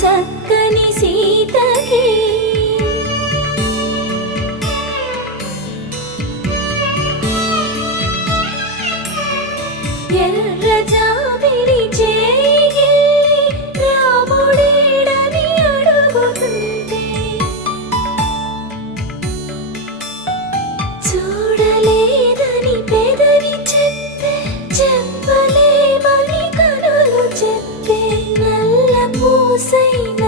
చక్కని సీతకి ఎర్ర జాబిలి చేయి రాముడేడని అడుగుతుంటే చూడలేదని పెదవి చెప్పే చెప్పలేమని కనులు చెప్పే నల్ల పూసైన